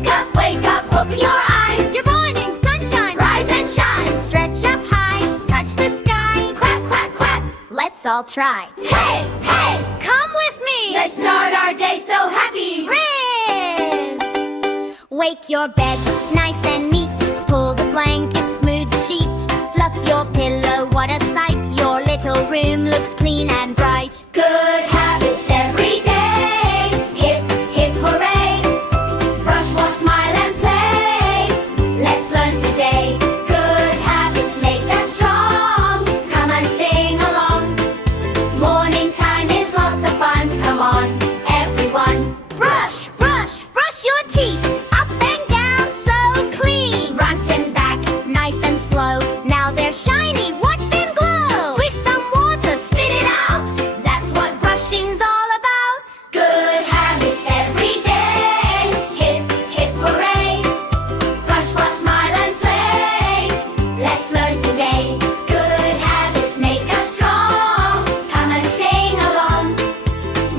wake up, open your eyes. Good morning, sunshine. Rise and shine. Stretch up high, touch the sky. Clap, clap, clap. Let's all try. Hey, hey. Come with me. Let's start our day so happy. Riz! Wake your bed nice and neat. Pull the blanket, smooth the sheet. Fluff your pillow, what a sight. Your little room looks clean and bright. Good habits every day. Hip, hip, hooray. Brush, wash, smile and play. Let's learn today. Good habits make us strong. Come and sing along. Morning time is lots of fun. Come on, everyone. Brush, brush, brush your teeth. Up and down, so clean. Front and back. Nice and slow. Now they're shiny, watch them glow. Swish some water, spit it out. That's what Brushing's all about. good habits every day. Hip, hip, hooray. Brush, wash, smile and play. Let's learn today. Good habits make us strong. Come and sing along.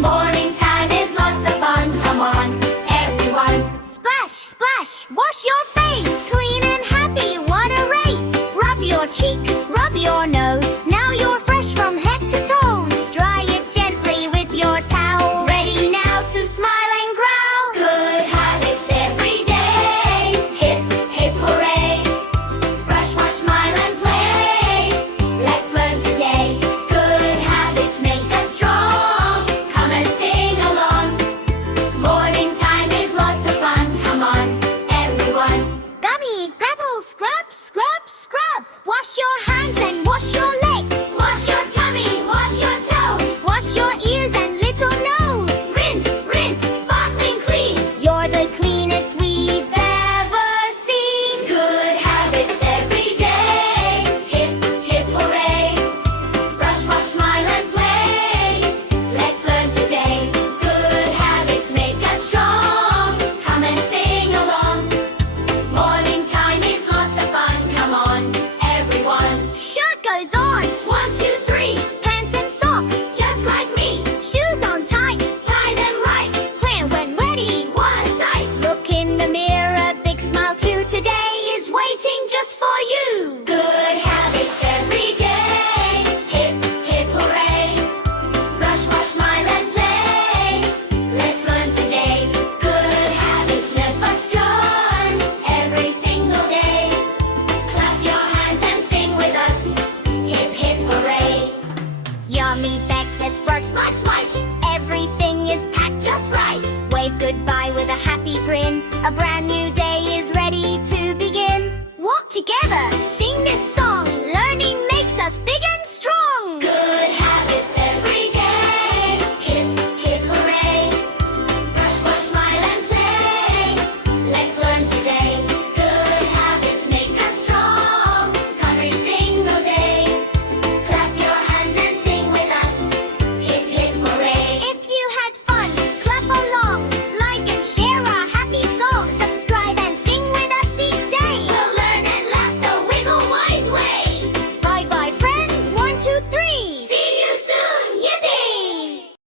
Morning time is lots of fun. Come on, everyone. Splash, splash, wash your face. Clean and happy, what a race. Rub your cheeks, rub your nose. Now you're fresh from head to toes. Dry it gently with your towel. Ready now to smile and growl. Good habits every day. Hip, hip, hooray. Brush, wash, smile and play. Let's learn today. Good habits make us strong. Come and sing along. Morning time is lots of fun. Come on, everyone. Gummy, grabble, scrub, scrub, scrub. Wash your hands and wash your legs. Wash your tummy, wash your toes. Wash your ears and little nose. Rinse, rinse, sparkling clean. You're the cleanest we've Ever seen good habits every day? Hip, hip, hooray. Brush, wash, smile and play. Let's learn today. Good habits make us strong. Come and sing along. Morning time is lots of fun. Come on, everyone. Shirt goes on. 1, 2, 3. Pants and socks. Just like me. Shoes on tight. Tie them right. Plan when ready. What a sight. Look in the mirror, big smile too. Today is Waiting just for you. Good habits every day. Hip, hip, hooray. Brush, wash, smile and play. Let's learn today. Good habits never strong. Every single day. Clap your hands and sing with us. Hip, hip, hooray. yummy breakfast works. Splash, splash. Everything is packed Just right. Wave goodbye with a happy grin. A brand new day is ready to begin. Walk together,